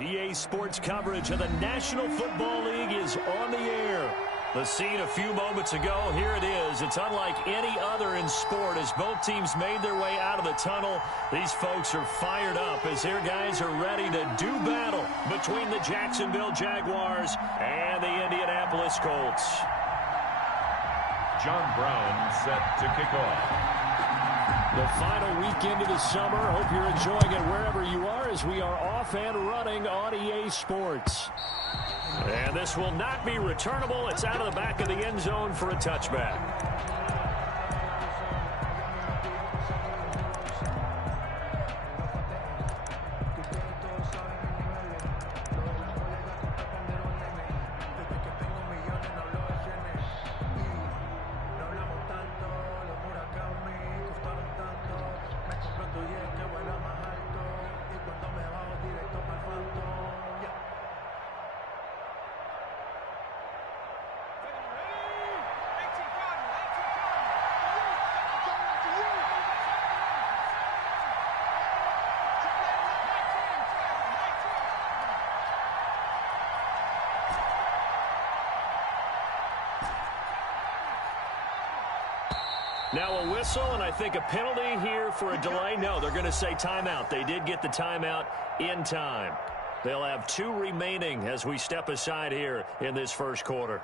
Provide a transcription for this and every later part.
EA Sports coverage of the National Football League is on the air. The scene a few moments ago, here it is. It's unlike any other in sport as both teams made their way out of the tunnel. These folks are fired up as their guys are ready to do battle between the Jacksonville Jaguars and the Indianapolis Colts. John Brown set to kick off. The final weekend of the summer. Hope you're enjoying it wherever you are as we are off and running on EA Sports. And this will not be returnable. It's out of the back of the end zone for a touchback. Now a whistle, and I think a penalty here for a delay. No, they're going to say timeout. They did get the timeout in time. They'll have 2 remaining as we step aside here in this first quarter.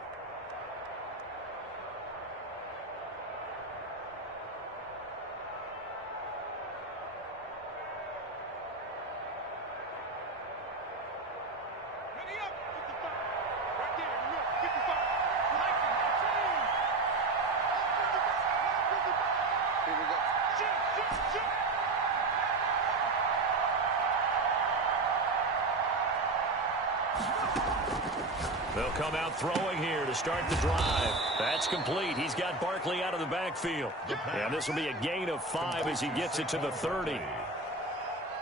They'll come out throwing here to start the drive. That's complete. He's got Barkley out of the backfield. And this will be a gain of 5 as he gets it to the 30.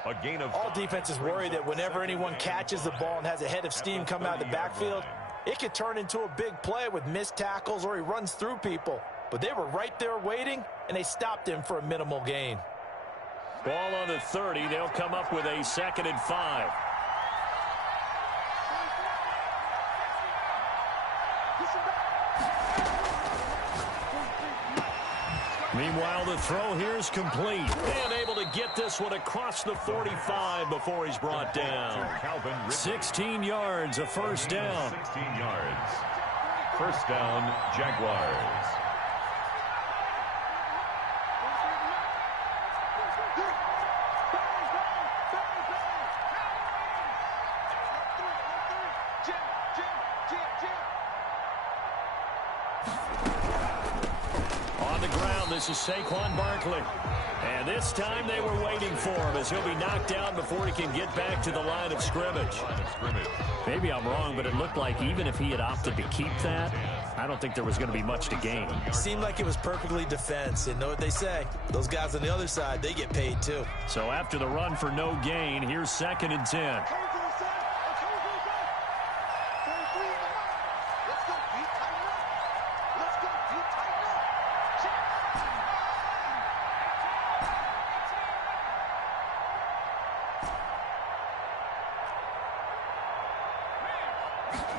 A gain of 5. All defenses worry that whenever anyone catches the ball and has a head of steam come out of the backfield, it could turn into a big play with missed tackles or he runs through people. But they were right there waiting, and they stopped him for a minimal gain. Ball on the 30. They'll come up with a 2nd and 5. Meanwhile, the throw here is complete. And able to get this one across the 45 before he's brought down. 16 yards, a first down. 16 yards. First down, Jaguars. This is Saquon Barkley. And this time they were waiting for him as he'll be knocked down before he can get back to the line of scrimmage. Maybe I'm wrong, but it looked like even if he had opted to keep that, I don't think there was going to be much to gain. It seemed like it was perfectly defense. And know what they say? Those guys on the other side, they get paid too. So after the run for no gain, here's 2nd and 10.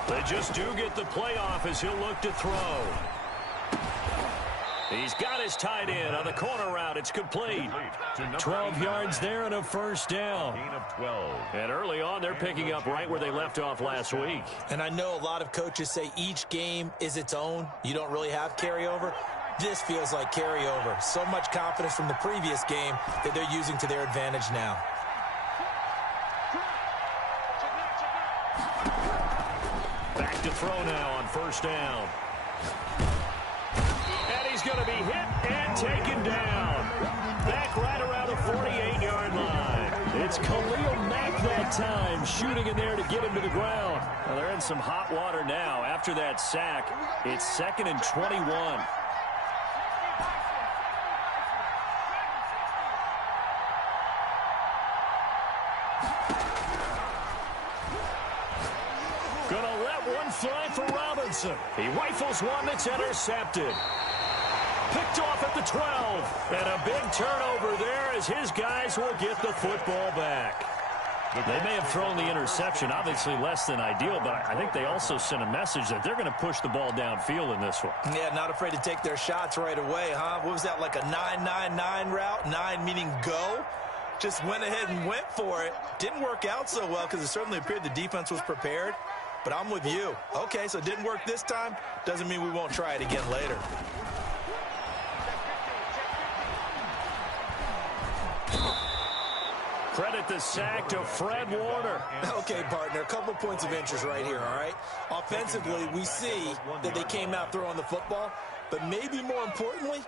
They just do get the playoff as he'll look to throw. He's got his tight end on the corner route. It's complete. 12 yards there and a first down. Gain of 12. And early on, they're picking up right where they left off last week. And I know a lot of coaches say each game is its own. You don't really have carryover. This feels like carryover. So much confidence from the previous game that they're using to their advantage now. Back to throw now on first down. And he's going to be hit and taken down. Back right around the 48-yard line. It's Khalil Mack that time, shooting in there to get him to the ground. Well, they're in some hot water now. After that sack, it's 2nd and 21. Gonna let one fly for Robinson. He rifles one that's intercepted. Picked off at the 12. And a big turnover there as his guys will get the football back. They may have thrown the interception, obviously less than ideal, but I think they also sent a message that they're going to push the ball downfield in this one. Yeah, not afraid to take their shots right away, huh? What was that, like a 9-9-9 route? 9 meaning go? Just went ahead and went for it. Didn't work out so well because it certainly appeared the defense was prepared. But I'm with you. Okay, so it didn't work this time. Doesn't mean we won't try it again later. Credit the sack to Fred Warner. Okay, partner, a couple points of interest right here, all right? Offensively, we see that they came out throwing the football, but maybe more importantly,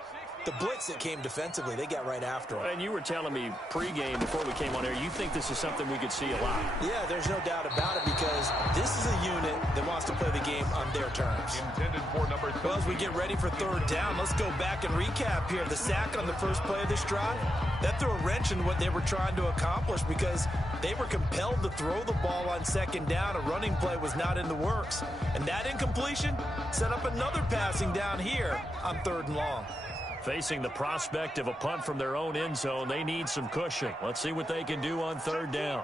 the blitz that came defensively, they got right after them. And you were telling me pregame before we came on air, you think this is something we could see a lot. Yeah, there's no doubt about it because this is a unit that wants to play the game on their terms. Intended for number 3. Well, as we get ready for third down, let's go back and recap here. The sack on the first play of this drive, that threw a wrench in what they were trying to accomplish because they were compelled to throw the ball on second down. A running play was not in the works. And that incompletion set up another passing down here on third and long. Facing the prospect of a punt from their own end zone, they need some cushion. Let's see what they can do on third down.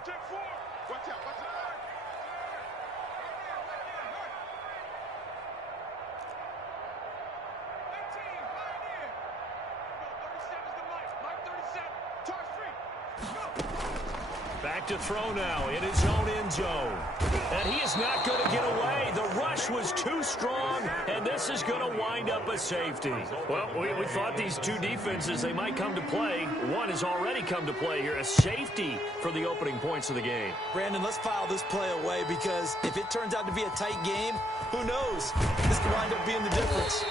Back to throw now in his own end zone. And he is not going to get away. The rush was too strong, and this is going to wind up a safety. Well, we thought these two defenses, they might come to play. One has already come to play here, a safety for the opening points of the game. Brandon, let's file this play away because if it turns out to be a tight game, who knows? This could wind up being the difference.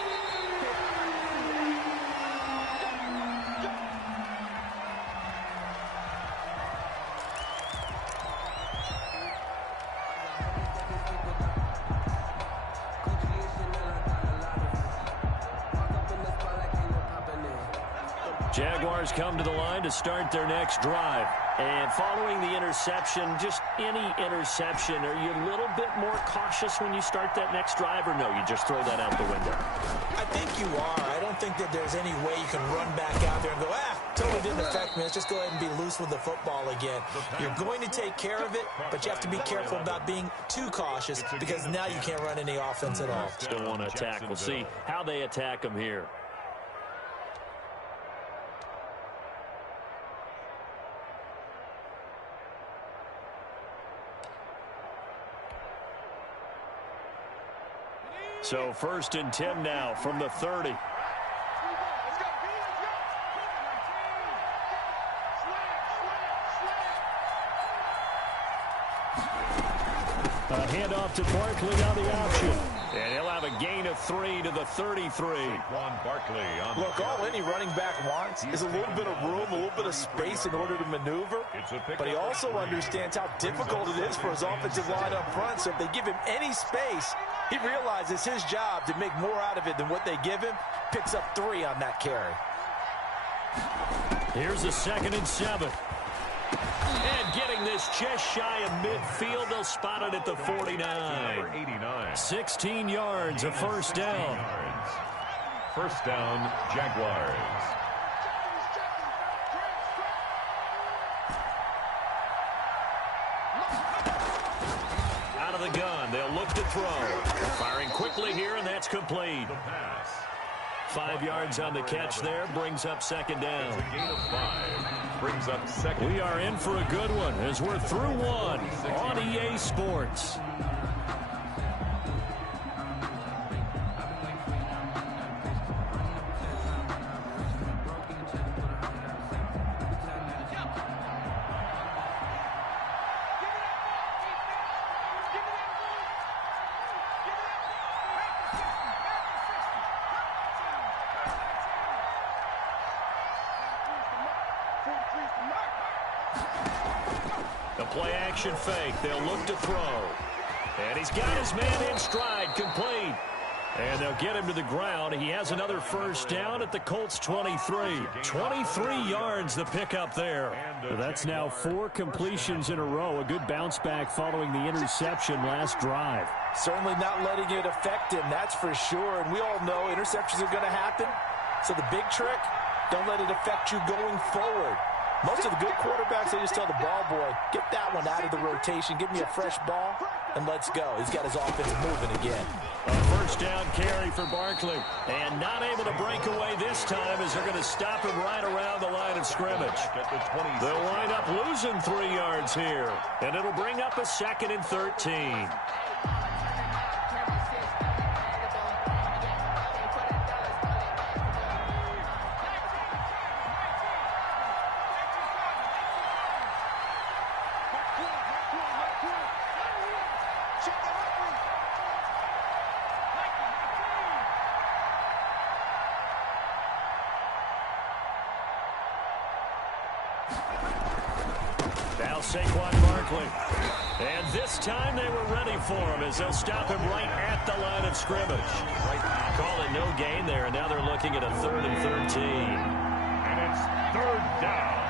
Jaguars come to the line to start their next drive. And following the interception, just any interception, are you a little bit more cautious when you start that next drive, or no, you just throw that out the window? I think you are. I don't think that there's any way you can run back out there and go, totally didn't affect me. Let's just go ahead and be loose with the football again. You're going to take care of it, but you have to be careful about being too cautious because now you can't run any offense at all. Still want to attack. We'll see how they attack them here. So 1st and 10 now from the 30. A handoff to Barkley on the option. And he'll have a gain of 3 to the 33. Look, all any running back wants is a little bit of room, a little bit of space in order to maneuver. But he also understands how difficult it is for his offensive line up front. So if they give him any space, he realizes his job to make more out of it than what they give him. Picks up 3 on that carry. Here's a 2nd and 7. And getting this just shy of midfield, they'll spot it at the 49. 16 yards, a first down. First down, Jaguars. Out of the gun, they'll look to throw. Firing quickly here, and that's complete. 5 yards on the catch there, brings up 2nd down. It's a gain of 5, brings up 2nd. We are in for a good one as we're through one on EA Sports. The play action fake. They'll look to throw. And he's got his man in stride, complete. And they'll get him to the ground. He has another first down at the Colts 23. 23 yards the pickup there. That's now 4 completions in a row. A good bounce back following the interception last drive. Certainly not letting it affect him, that's for sure. And we all know interceptions are going to happen. So the big trick, don't let it affect you going forward. Most of the good quarterbacks, they just tell the ball boy, get that one out of the rotation, give me a fresh ball, and let's go. He's got his offense moving again. A first down carry for Barkley. And not able to break away this time as they're going to stop him right around the line of scrimmage. They'll wind up losing 3 yards here. And it'll bring up a 2nd and 13. Now Saquon Barkley. And this time they were ready for him as they'll stop him right at the line of scrimmage. Call it no gain there, and now they're looking at a 3rd and 13. And it's 3rd down.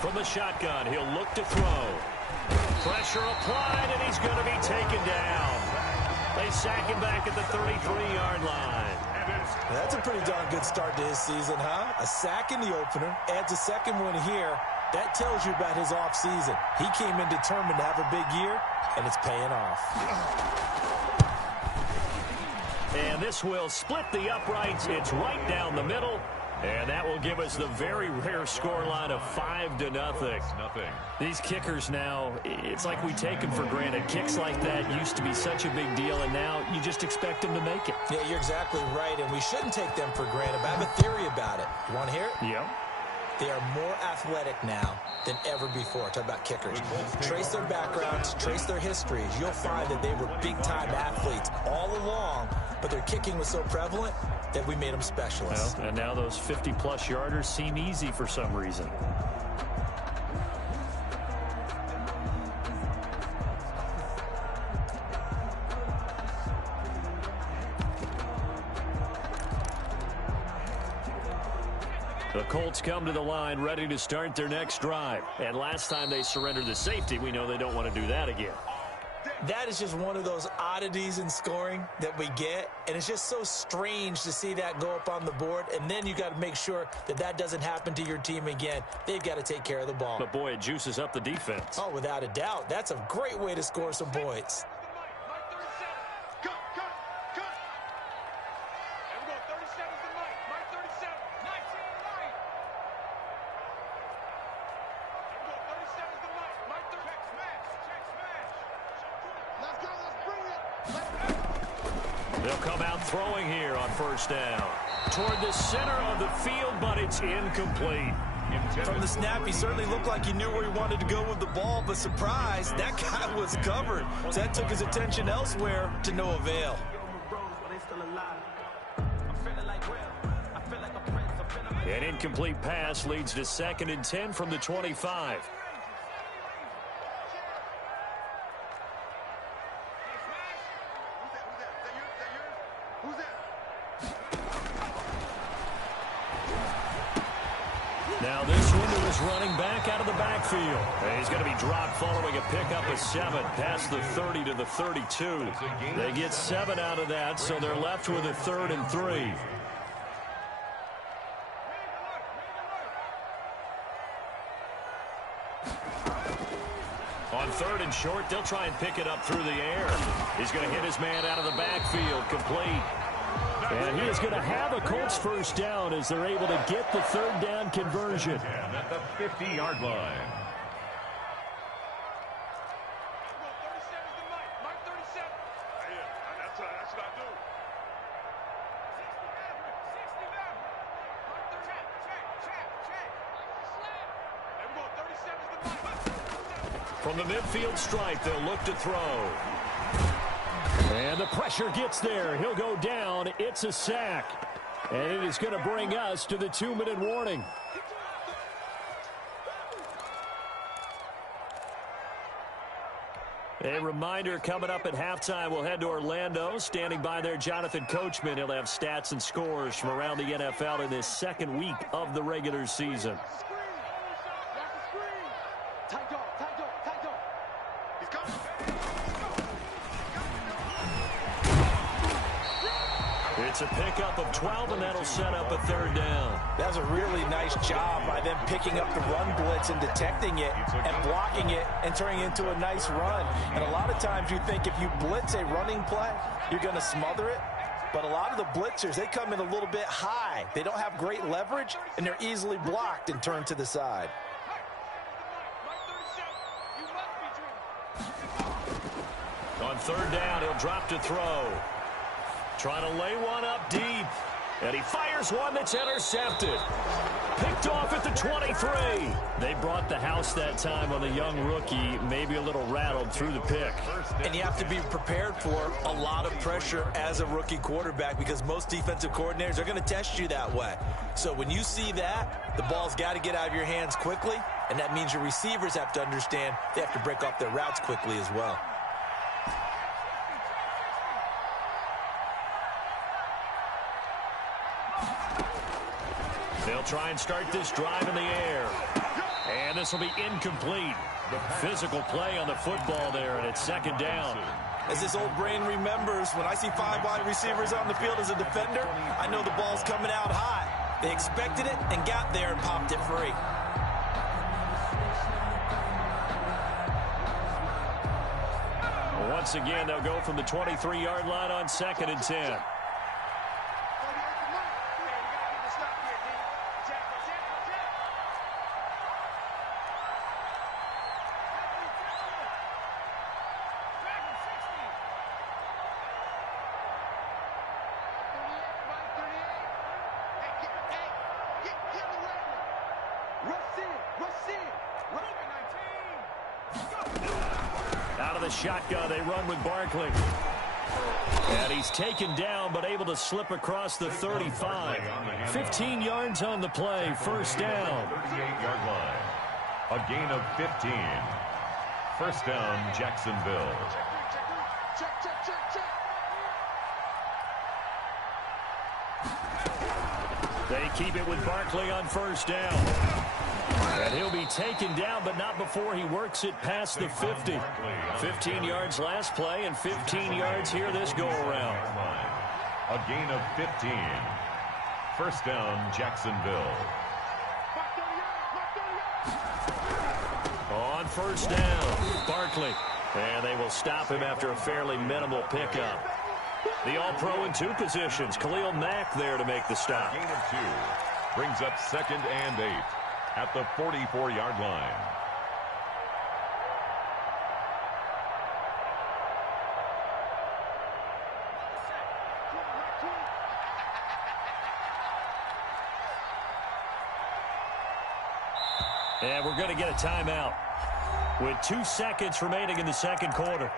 From the shotgun, he'll look to throw. Pressure applied, and he's going to be taken down. They sack him back at the 33-yard line. That's a pretty darn good start to his season, huh? A sack in the opener, adds a 2nd one here. That tells you about his offseason. He came in determined to have a big year, and it's paying off. And this will split the uprights. It's right down the middle. And that will give us the very rare scoreline of 5-0. These kickers now, it's like we take them for granted. Kicks like that used to be such a big deal, and now you just expect them to make it. Yeah, you're exactly right, and we shouldn't take them for granted. But I have a theory about it. You want to hear it? Yep. They are more athletic now than ever before. Talk about kickers. Trace their backgrounds, trace their histories. You'll find that they were big-time athletes all along, but their kicking was so prevalent that we made them specialists. Well, and now those 50-plus yarders seem easy for some reason. The Colts come to the line ready to start their next drive. And last time they surrendered the safety, we know they don't want to do that again. That is just one of those oddities in scoring that we get, and it's just so strange to see that go up on the board, and then you got to make sure that that doesn't happen to your team again. They've got to take care of the ball. But, boy, it juices up the defense. Oh, without a doubt. That's a great way to score some points. They'll come out throwing here on first down. Toward the center of the field, but it's incomplete. From the snap, he certainly looked like he knew where he wanted to go with the ball, but surprise, that guy was covered. So that took his attention elsewhere to no avail. An incomplete pass leads to 2nd and 10 from the 25. Now this window is running back out of the backfield. And he's going to be dropped following a pickup of 7 past the 30 to the 32. They get 7 out of that, so they're left with a 3rd and 3. On 3rd and short, they'll try and pick it up through the air. He's going to hit his man out of the backfield, complete. And he is going to have a Colts first down as they're able to get the 3rd down conversion. At the 50-yard line. From the midfield stripe, they'll look to throw. And the pressure gets there. He'll go down. It's a sack. And it is going to bring us to the 2-minute warning. A reminder, coming up at halftime, we'll head to Orlando. Standing by there, Jonathan Coachman. He'll have stats and scores from around the NFL in this 2nd week of the regular season. It's a pickup of 12, and that'll set up a third down. That's a really nice job by them picking up the run blitz and detecting it and blocking it and turning it into a nice run. And a lot of times you think if you blitz a running play, you're going to smother it. But a lot of the blitzers, they come in a little bit high. They don't have great leverage, and they're easily blocked and turned to the side. On third down, he'll drop to throw. Trying to lay one up deep. And he fires one that's intercepted. Picked off at the 23. They brought the house that time on the young rookie, maybe a little rattled through the pick. And you have to be prepared for a lot of pressure as a rookie quarterback because most defensive coordinators are going to test you that way. So when you see that, the ball's got to get out of your hands quickly, and that means your receivers have to understand they have to break off their routes quickly as well. They'll try and start this drive in the air. And this will be incomplete. Physical play on the football there, and it's second down. As this old brain remembers, when I see 5 wide receivers on the field as a defender, I know the ball's coming out high. They expected it and got there and popped it free. Once again, they'll go from the 23-yard line on 2nd and 10. Out of the shotgun, they run with Barkley. And he's taken down, but able to slip across the 35. 15 yards on the play, first down. 38-yard line. A gain of 15. First down, Jacksonville. They keep it with Barkley on first down. And he'll be taken down, but not before he works it past the 50. 15 yards last play and 15 yards here this go-around. A gain of 15. First down, Jacksonville. On first down, Barkley. And they will stop him after a fairly minimal pickup. The All-Pro in 2 positions. Khalil Mack there to make the stop. Gain of 2. Brings up 2nd and 8 at the 44-yard line. And we're going to get a timeout with 2 seconds remaining in the second quarter.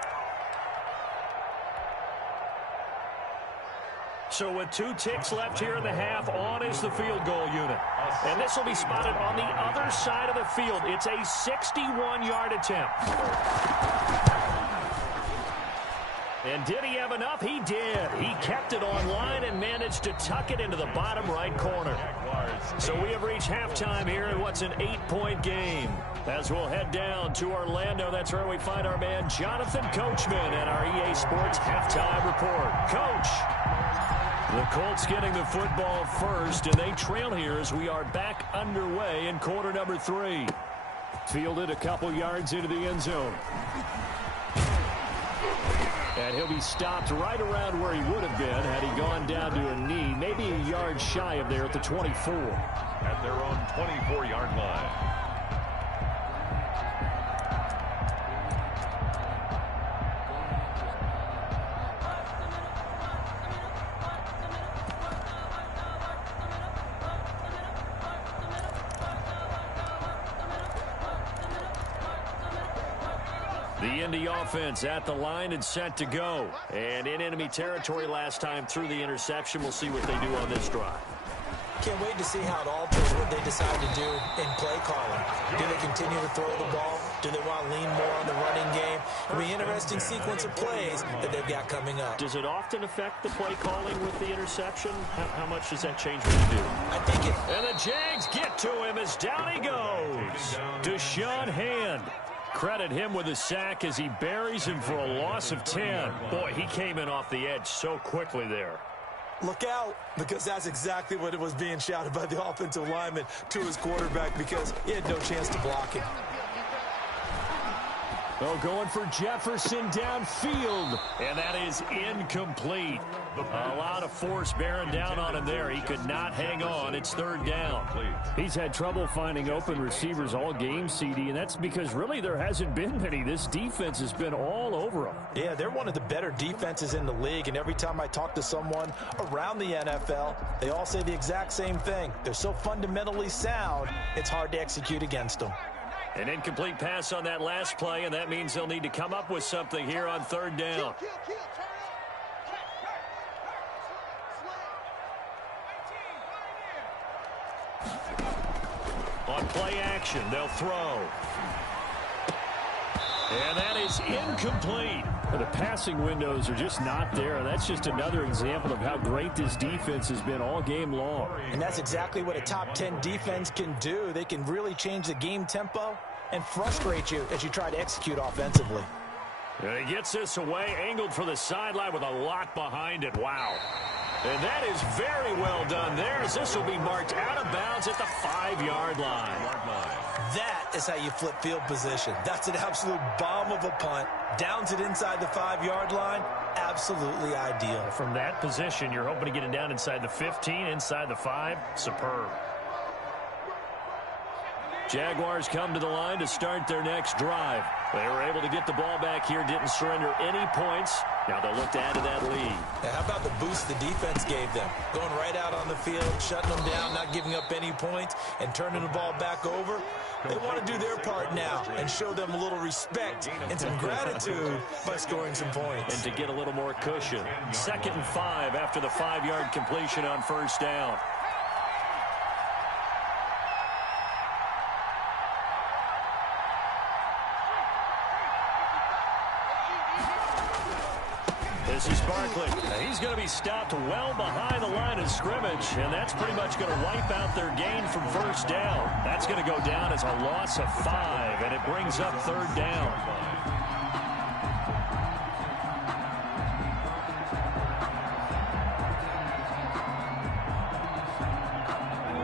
So with 2 ticks left here in the half, on is the field goal unit. And this will be spotted on the other side of the field. It's a 61-yard attempt. And did he have enough? He did. He kept it on line and managed to tuck it into the bottom right corner. So we have reached halftime here in what's an 8-point game. As we'll head down to Orlando, that's where we find our man Jonathan Coachman at our EA Sports Halftime Report. Coach. The Colts getting the football first, and they trail here as we are back underway in quarter number 3. Fielded a couple yards into the end zone. And he'll be stopped right around where he would have been had he gone down to a knee, maybe a yard shy of there at the 24. At their own 24-yard line. The Indy offense at the line and set to go. And in enemy territory last time through the interception. We'll see what they do on this drive. Can't wait to see how it alters what they decide to do in play calling. Do they continue to throw the ball? Do they want to lean more on the running game? It'll be an interesting sequence of plays that they've got coming up. Does it often affect the play calling with the interception? How much does that change what you do? I think it... And the Jags get to him as down he goes. Deshaun Hand. Credit him with a sack as he buries him for a loss of 10. Boy, he came in off the edge so quickly there. Look out, because that's exactly what it was being shouted by the offensive lineman to his quarterback because he had no chance to block it. Oh, going for Jefferson downfield, and that is incomplete. A lot of force bearing down on him there. He could not hang on. It's third down. He's had trouble finding open receivers all game, CD, and that's because really there hasn't been many. This defense has been all over him. Yeah, they're one of the better defenses in the league, and every time I talk to someone around the NFL, they all say the exact same thing. They're so fundamentally sound, it's hard to execute against them. An incomplete pass on that last play, and that means they'll need to come up with something here on third down. On play action, they'll throw. And that is incomplete. The passing windows are just not there. That's just another example of how great this defense has been all game long. And that's exactly what a top 10 defense can do. They can really change the game tempo and frustrate you as you try to execute offensively. And he gets this away, angled for the sideline with a lot behind it. Wow. And that is very well done there, as this will be marked out of bounds at the 5-yard line. That is how you flip field position. That's an absolute bomb of a punt. Downs it inside the 5-yard line. Absolutely ideal. From that position, you're hoping to get it down inside the 15, inside the 5. Superb. Jaguars come to the line to start their next drive. They were able to get the ball back here, didn't surrender any points. Now they'll look to add to that lead. Now, how about the boost the defense gave them? Going right out on the field, shutting them down, not giving up any points, and turning the ball back over. They want to do their part now and show them a little respect and some gratitude by scoring some points. And to get a little more cushion. 2nd and 5 after the 5-yard completion on first down. This is Barkley. He's going to be stopped well behind the line of scrimmage, and that's pretty much going to wipe out their gain from first down. That's going to go down as a loss of 5, and it brings up third down.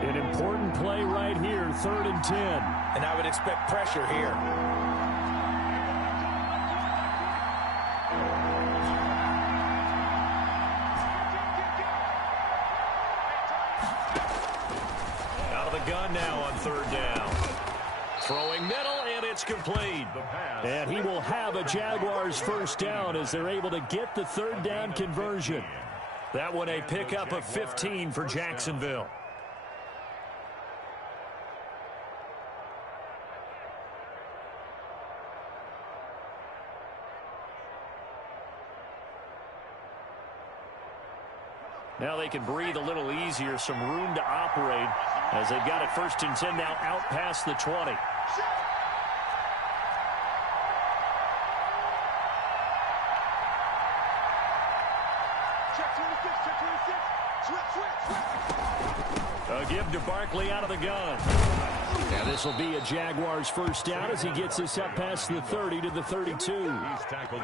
An important play right here, 3rd and 10. And I would expect pressure here. Gun now on third down. Throwing middle, and it's complete. And he will have a Jaguars first down as they're able to get the third down conversion. That one a pickup of 15 for Jacksonville. Now they can breathe a little easier, some room to operate as they've got it 1st and 10 now out past the 20. A give to Barkley out of the gun. Now this will be a Jaguars first down as he gets this up past the 30 to the 32.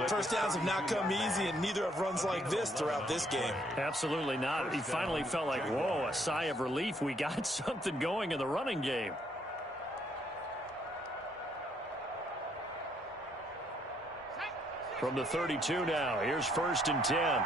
First downs have not come easy, and neither have runs like this throughout this game. Absolutely not. He finally felt like, whoa, a sigh of relief. We got something going in the running game. From the 32 now, here's 1st and 10.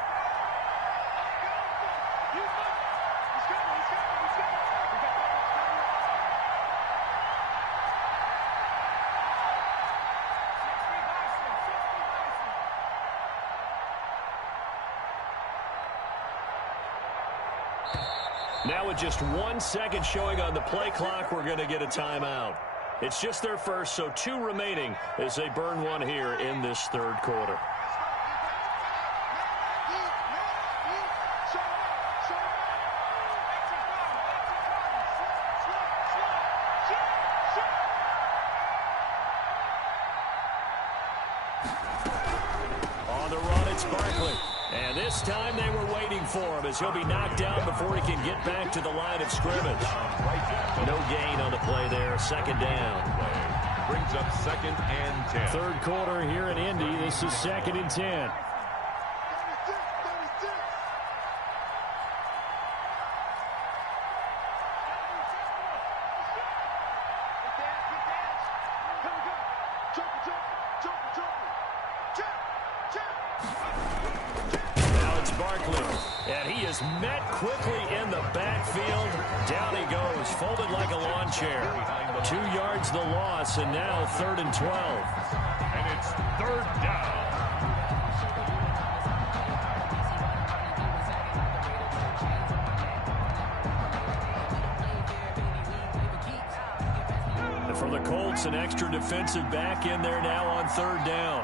Now with just 1 second showing on the play clock, we're going to get a timeout. It's just their first, so 2 remaining as they burn one here in this third quarter. the run, it's Barkley. And this time they were waiting for him as he'll be knocked down before he can get back to the line of scrimmage. No gain on the play there. Second down. Brings up 2nd and 10. Third quarter here in Indy. This is 2nd and 10. Now it's Barkley, and he is met quickly in the backfield. Down he goes, folded like a lawn chair. 2 yards the loss, and now 3rd and 12. And it's 3rd down. And for the Colts, an extra defensive back in there now on 3rd down.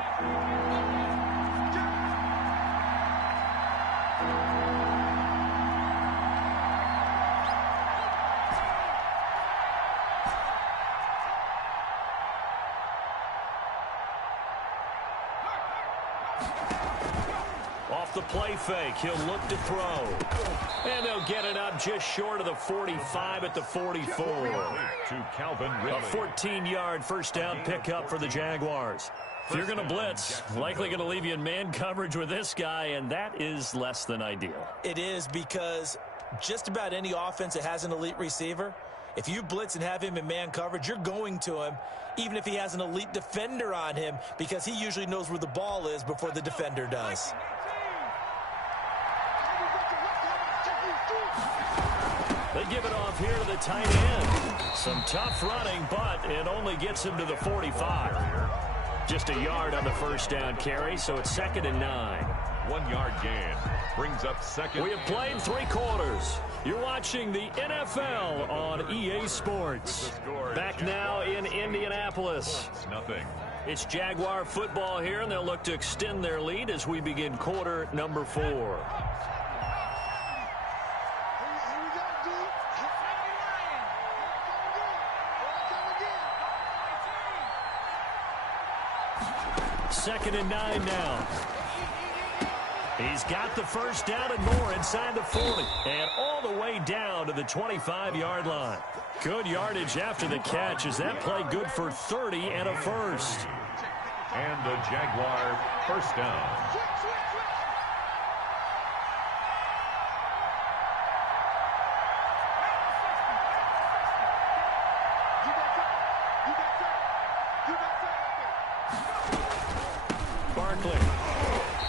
Off the play fake, he'll look to throw. And they'll get it up just short of the 45 at the 44. To Calvin Ridley. A 14-yard first down pickup for the Jaguars. If you're going to blitz, likely going to leave you in man coverage with this guy, and that is less than ideal. It is, because just about any offense that has an elite receiver, if you blitz and have him in man coverage, you're going to him, even if he has an elite defender on him, because he usually knows where the ball is before the defender does. They give it off here to the tight end. Some tough running, but it only gets him to the 45. Just a yard on the first down carry, so it's 2nd and 9. 1 yard gain. Brings up 2nd. We have played 3 quarters. You're watching the NFL on EA Sports. Back now in Indianapolis. Nothing. It's Jaguar football here, and they'll look to extend their lead as we begin quarter number 4. Second and 9 now. He's got the first down and more inside the 40. And all the way down to the 25-yard line. Good yardage after the catch. Is that play good for 30 and a first? And the Jaguar first down.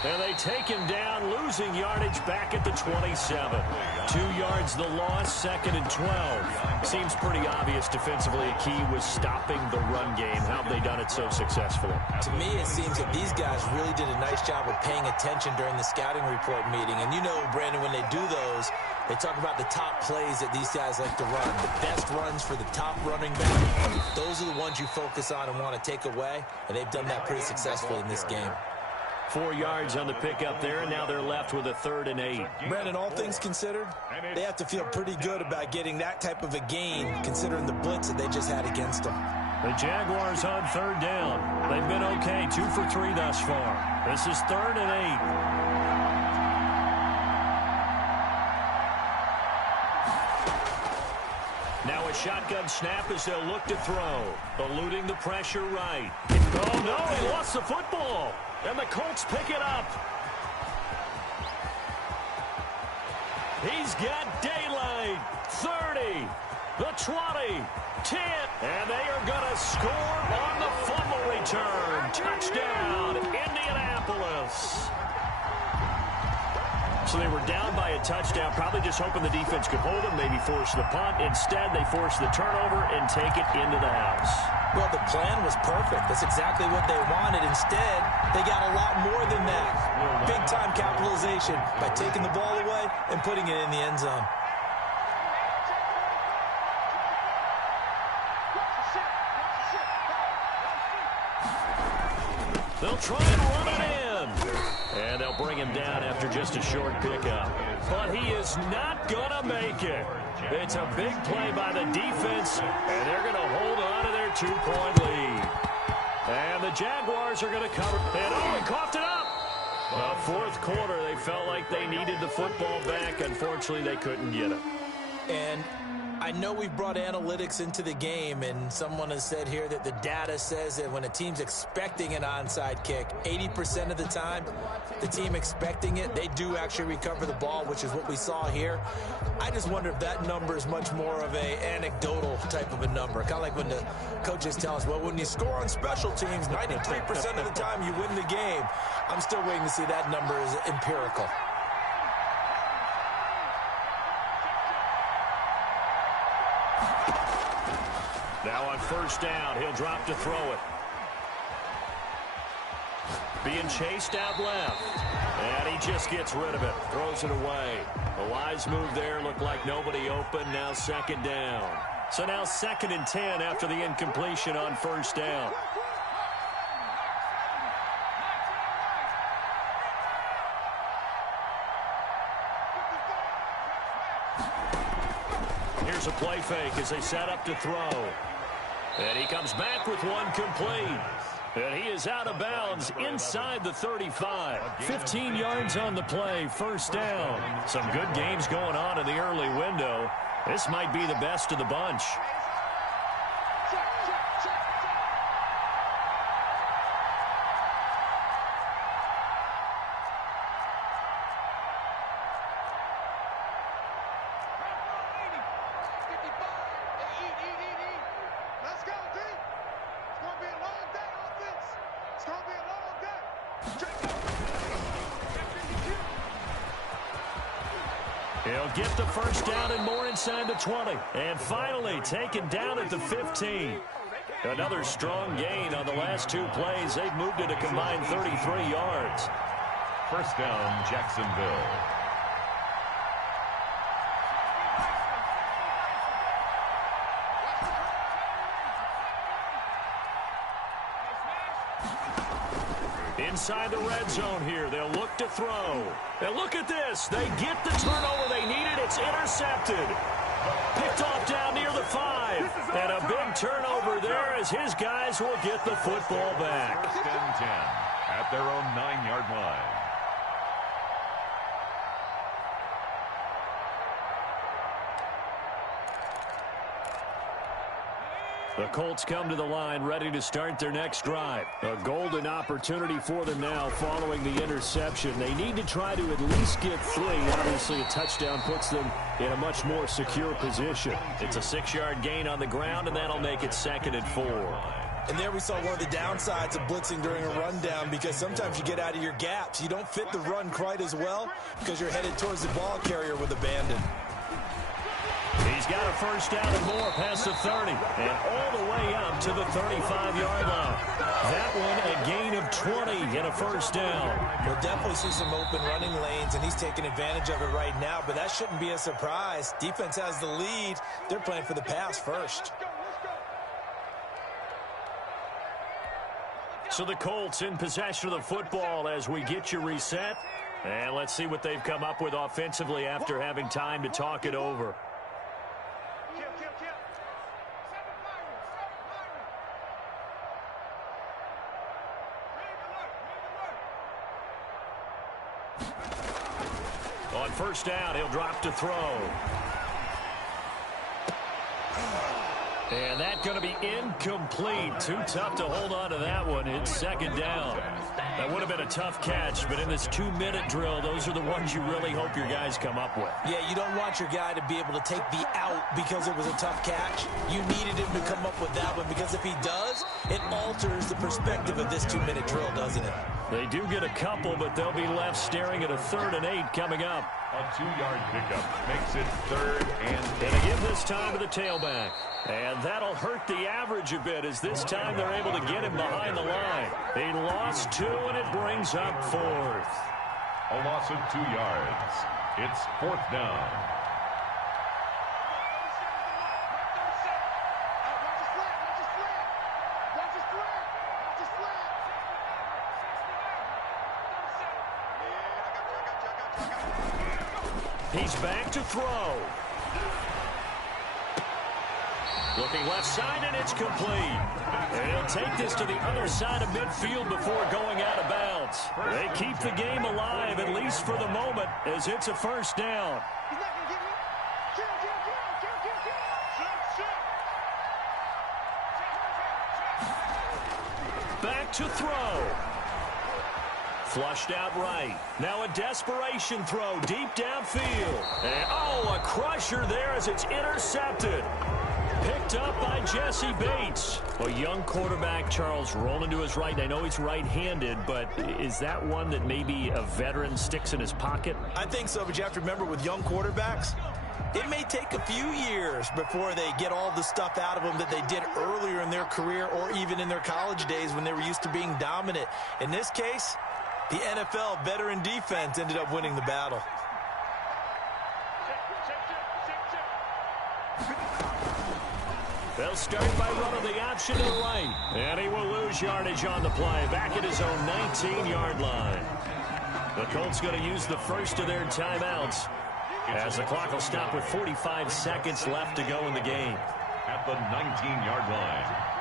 And they take him down, losing yardage back at the 27. 2 yards the loss, 2nd and 12. Seems pretty obvious defensively a key was stopping the run game. How have they done it so successfully? To me, it seems that these guys really did a nice job of paying attention during the scouting report meeting. And you know, Brandon, when they do those, they talk about the top plays that these guys like to run. The best runs for the top running back. Those are the ones you focus on and want to take away. And they've done that pretty successfully in this game. 4 yards on the pickup there, and now they're left with a 3rd and 8. Brandon, all things considered, they have to feel pretty good about getting that type of a gain, considering the blitz that they just had against them. The Jaguars on 3rd down. They've been okay, 2 for 3 thus far. This is 3rd and 8. Now a shotgun snap as they'll look to throw. Eluding the pressure right. Oh, no, he lost the football. And the Colts pick it up. He's got daylight. 30, the 20, 10. And they are going to score on the fumble return. Touchdown, Indianapolis. So they were down by a touchdown, probably just hoping the defense could hold them, maybe force the punt. Instead, they force the turnover and take it into the house. Well, the plan was perfect. That's exactly what they wanted. Instead, they got a lot more than that. Big-time capitalization by taking the ball away and putting it in the end zone. They'll try and run it in. And they'll bring him down after just a short pickup. But he is not going to make it. It's a big play by the defense, and they're going to hold on to their 2-point lead. And the Jaguars are going to cover. And oh, he coughed it up. Well, fourth quarter, they felt like they needed the football back. Unfortunately, they couldn't get it. And I know we've brought analytics into the game, and someone has said here that the data says that when a team's expecting an onside kick, 80% of the time, the team expecting it, they do actually recover the ball, which is what we saw here. I just wonder if that number is much more of a anecdotal type of a number. Kind of like when the coaches tell us, well, when you score on special teams, 93% of the time you win the game. I'm still waiting to see that number is empirical. Now on first down, he'll drop to throw it. Being chased out left. And he just gets rid of it. Throws it away. A wise move there. Looked like nobody open. Now second down. So now 2nd and 10 after the incompletion on first down. Here's a play fake as they set up to throw. And he comes back with one complete. And he is out of bounds inside the 35. 15 yards on the play, first down. Some good games going on in the early window. This might be the best of the bunch. He'll get the first down and more inside the 20. And finally taken down at the 15. Another strong gain on the last two plays. They've moved it a combined 33 yards. First down, Jacksonville. Inside the red zone here. They'll look to throw. And look at this. They get the turnover they needed. It's intercepted. Picked off down near the 5. And a big turnover there as his guys will get the football back. First and 10 at their own 9-yard line. The Colts come to the line ready to start their next drive. A golden opportunity for them now following the interception. They need to try to at least get 3. Obviously, a touchdown puts them in a much more secure position. It's a 6-yard gain on the ground, and that'll make it 2nd and 4. And there we saw one of the downsides of blitzing during a rundown, because sometimes you get out of your gaps. You don't fit the run quite as well because you're headed towards the ball carrier with abandon. He's got a first down and more past the 30 and all the way up to the 35-yard line. That one a gain of 20 and a first down. We'll definitely see some open running lanes, and he's taking advantage of it right now, but that shouldn't be a surprise. Defense has the lead. They're playing for the pass first. So the Colts in possession of the football as we get you reset. And let's see what they've come up with offensively after having time to talk it over. On first down, he'll drop to throw. And that's going to be incomplete. Too tough to hold on to that one. It's second down. That would have been a tough catch, but in this 2-minute drill, those are the ones you really hope your guys come up with. Yeah, you don't want your guy to be able to take the out because it was a tough catch. You needed him to come up with that one, because if he does, it alters the perspective of this 2-minute drill, doesn't it? They do get a couple, but they'll be left staring at a 3rd and 8 coming up. A 2-yard pickup makes it 3rd and 8. And again this time to the tailback. And that'll hurt the average a bit, as this time they're able to get him behind the line. He lost 2, and it brings up 4th. A loss of 2 yards. It's 4th down. He's back to throw. Looking looking left side, and it's complete. And he'll take this to the other side of midfield before going out of bounds. They keep the game alive, at least for the moment, as it's a first down. Back to throw. Flushed out right. Now a desperation throw deep downfield. And, a crusher there as it's intercepted. Picked up by Jesse Bates. A young quarterback, Charles, rolling to his right. I know he's right-handed, but is that one that maybe a veteran sticks in his pocket? I think so, but you have to remember with young quarterbacks, it may take a few years before they get all the stuff out of them that they did earlier in their career or even in their college days when they were used to being dominant. In this case, the NFL veteran defense ended up winning the battle. They'll start by running the option to the right. And he will lose yardage on the play. Back at his own 19-yard line. The Colts going to use the first of their timeouts as the clock will stop with 45 seconds left to go in the game. At the 19-yard line.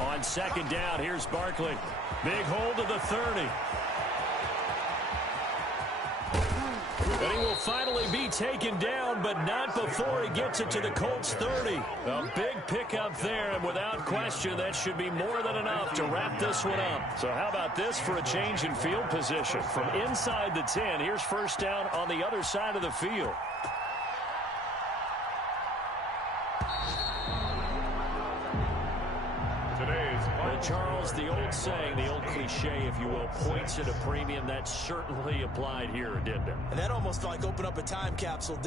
On second down, here's Barkley. Big hold of the 30. And he will finally be taken down, but not before he gets it to the Colts 30. A big pickup there, and without question, that should be more than enough to wrap this one up. So how about this for a change in field position? From inside the 10, here's first down on the other side of the field. Well, Charles, the old saying, the old cliche, if you will, points at a premium, that certainly applied here, didn't it? And that almost like opened up a time capsule, didn't it?